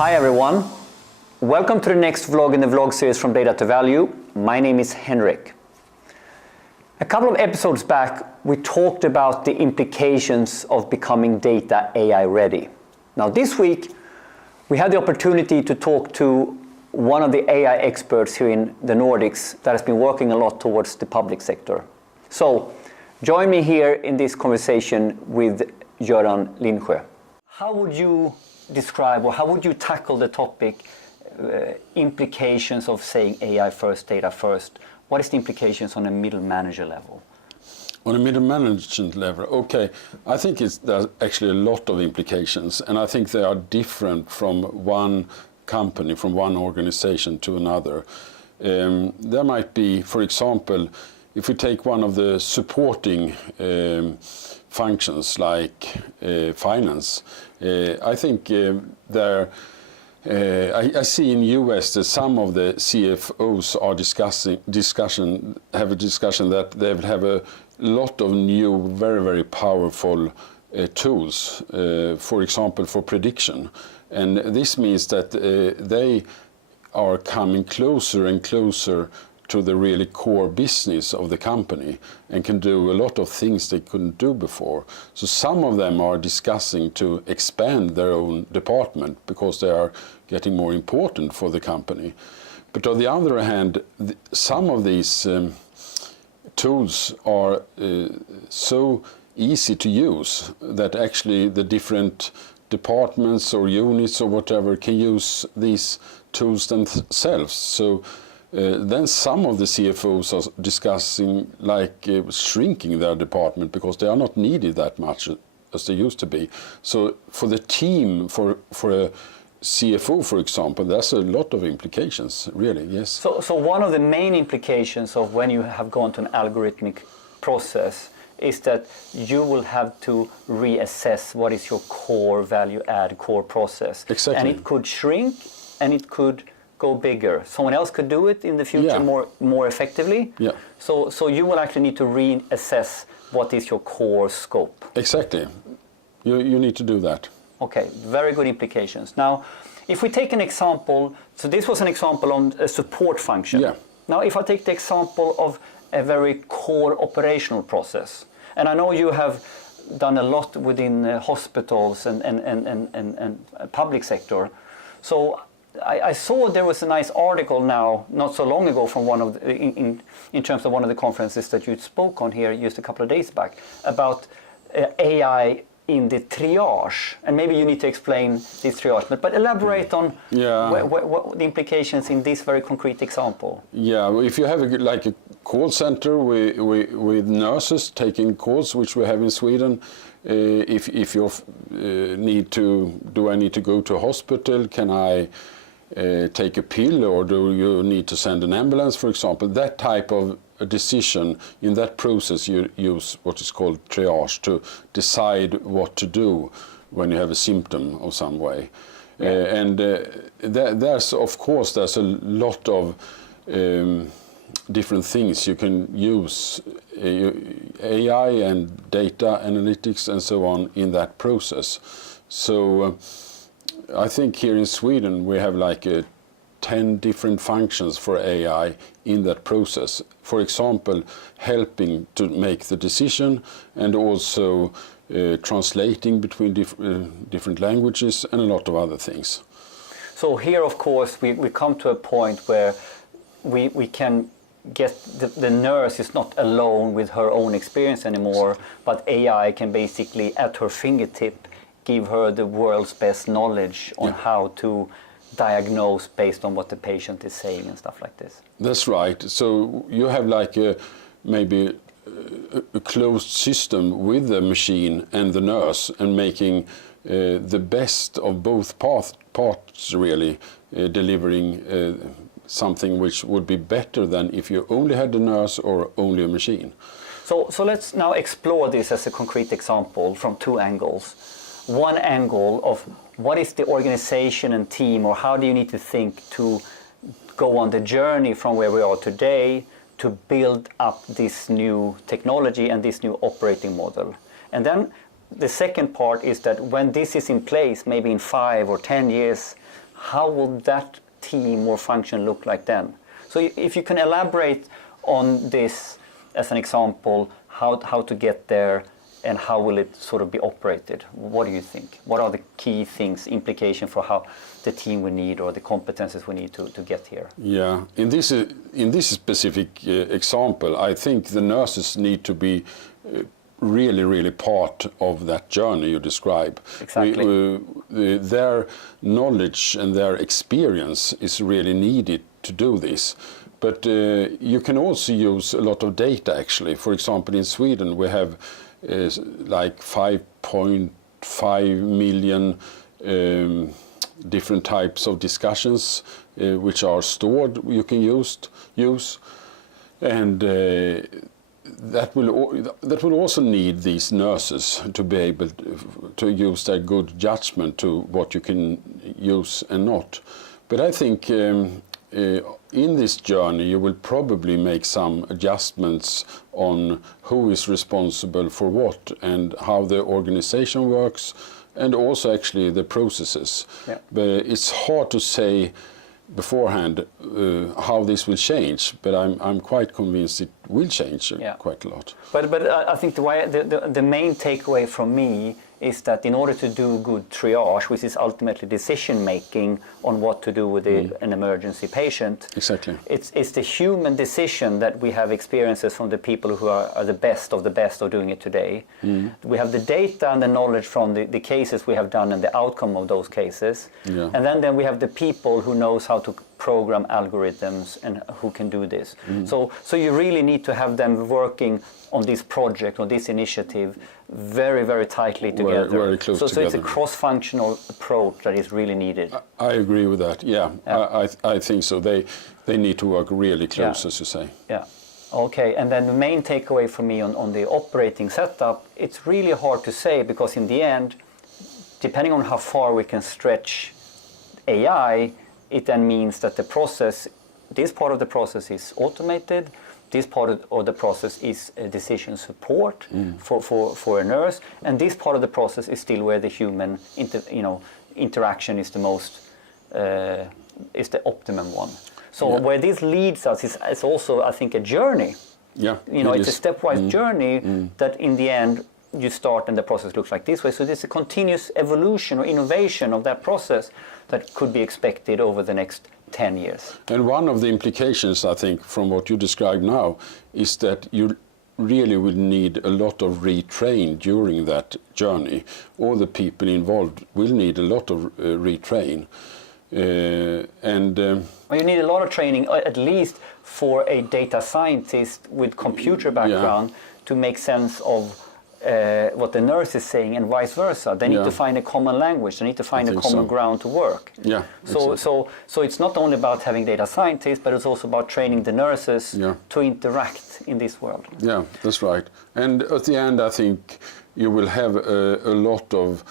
Hi everyone, welcome to the next vlog in the vlog series From Data to Value. My name is Henrik. A couple of episodes back we talked about the implications of becoming data AI ready. Now this week we had the opportunity to talk to one of the AI experts here in the Nordics that has been working a lot towards the public sector. So join me here in this conversation with Göran Lindsjö. How would you describe or how would you tackle the topic implications of saying AI first, data first? What is the implications on a middle manager level? On a middle management level, okay, I think there's actually a lot of implications, and I think they are different from one company, from one organization to another. There might be, for example, if we take one of the supporting functions like finance, I think I see in US that some of the CFOs are have a discussion that they will have a lot of new, very, very powerful tools, for example, for prediction. And this means that they are coming closer and closer to the really core business of the company and can do a lot of things they couldn't do before. So some of them are discussing to expand their own department because they are getting more important for the company. But on the other hand, some of these tools are so easy to use that actually the different departments or units or whatever can use these tools themselves. So then some of the CFOs are discussing like shrinking their department because they are not needed that much as they used to be. So for the team, for a CFO, for example, there's a lot of implications, really, yes. So one of the main implications of when you have gone to an algorithmic process is that you will have to reassess what is your core value add, core process. Exactly. And it could shrink and it could go bigger. Someone else could do it in the future more effectively. Yeah. So you will actually need to reassess what is your core scope. Exactly. You need to do that. Okay, very good implications. Now, if we take an example, so this was an example on a support function. Yeah. Now, if I take the example of a very core operational process, and I know you have done a lot within hospitals and public sector, so I saw there was a nice article now, not so long ago, from one of the, in terms of one of the conferences that you spoke on here just a couple of days back about AI in the triage, and maybe you need to explain this triage, but elaborate on what the implications in this very concrete example. Yeah, if you have like a call center with nurses taking calls, which we have in Sweden, if you do I need to go to a hospital? Can I take a pill, or do you need to send an ambulance, for example? That type of a decision, in that process you use what is called triage to decide what to do when you have a symptom of some way. There's of course there's a lot of different things you can use, AI and data analytics and so on in that process. So I think here in Sweden we have like 10 different functions for AI in that process. For example, helping to make the decision and also translating between different languages and a lot of other things. So here, of course, we come to a point where we can get the nurse is not alone with her own experience anymore, but AI can basically, at her fingertip, give her the world's best knowledge on how to diagnose based on what the patient is saying and stuff like this. That's right. So you have like maybe a closed system with the machine and the nurse, and making the best of both parts really, delivering something which would be better than if you only had the nurse or only a machine. So let's now explore this as a concrete example from two angles. One angle of what is the organization and team, or how do you need to think to go on the journey from where we are today to build up this new technology and this new operating model. And then the second part is that when this is in place, maybe in 5 or 10 years, how will that team or function look like then? So if you can elaborate on this as an example, how to get there and how will it sort of be operated? What do you think? What are the key things, implication for how the team we need or the competences we need to get here? Yeah, in this specific example, I think the nurses need to be really part of that journey you describe. Exactly. Their knowledge and their experience is really needed to do this. But you can also use a lot of data actually. For example, in Sweden we have like 5.5 million different types of discussions which are stored you can use. And that will also need these nurses to be able to use their good judgment to what you can use and not. But I think in this journey you will probably make some adjustments on who is responsible for what and how the organization works and also actually the processes. Yeah. But it's hard to say beforehand how this will change, but I'm quite convinced it will change quite a lot. But I think the main takeaway from me is that in order to do good triage, which is ultimately decision making on what to do with an emergency patient, exactly, it's the human decision that we have experiences from the people who are the best of doing it today. We have the data and the knowledge from the cases we have done and the outcome of those cases, and then we have the people who knows how to program algorithms and who can do this. So you really need to have them working on this project or this initiative very tightly together. Very close together. So it's a cross-functional approach that is really needed. I agree with that. Yeah. I think so. They need to work really close, as you say. Yeah. Okay. And then the main takeaway for me on the operating setup, it's really hard to say because in the end, depending on how far we can stretch AI, it then means that this part of the process is automated. This part of the process is decision support for a nurse, and this part of the process is still where the human interaction is the most is the optimum one. So where this leads us is also, I think, a journey. Yeah, it's a stepwise journey that in the end you start and the process looks like this way. So there's a continuous evolution or innovation of that process that could be expected over the next 10 years. And one of the implications, I think, from what you describe now, is that you really will need a lot of retrain during that journey. All the people involved will need a lot of retrain. You need a lot of training, at least for a data scientist with computer background to make sense of what the nurse is saying and vice versa. They need to find a common language. They need to find a common ground to work. Yeah. So it's not only about having data scientists, but it's also about training the nurses to interact in this world. Yeah, that's right. And at the end, I think you will have a lot of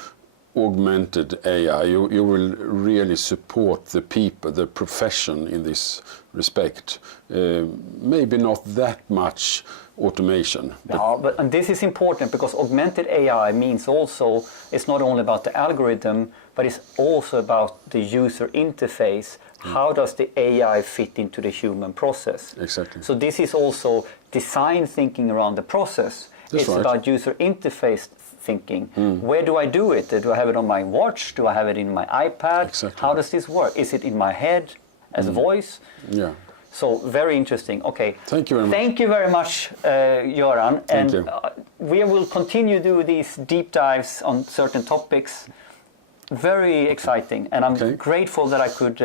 augmented AI. You will really support the people, the profession in this respect. Maybe not that much automation. And this is important because augmented AI means also it's not only about the algorithm, but it's also about the user interface. How does the AI fit into the human process? Exactly. So this is also design thinking around the process. It's about user interface thinking. Where do I do it? Do I have it on my watch? Do I have it in my iPad? Exactly. How does this work? Is it in my head as a voice? Yeah. So very interesting. Okay. Thank you very much. Thank you very much, Göran. Thank you. We will continue to do these deep dives on certain topics. Very exciting, and I'm grateful that I could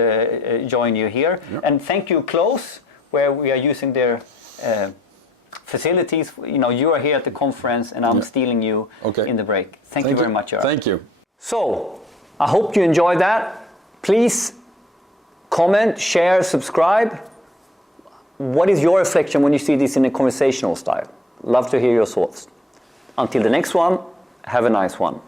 join you here. Yep. And thank you, Close, where we are using their facilities. You are here at the conference, and I'm stealing you in the break. Thank you very much, Göran. Thank you. So, I hope you enjoyed that. Please comment, share, subscribe. What is your reflection when you see this in a conversational style? Love to hear your thoughts. Until the next one, have a nice one.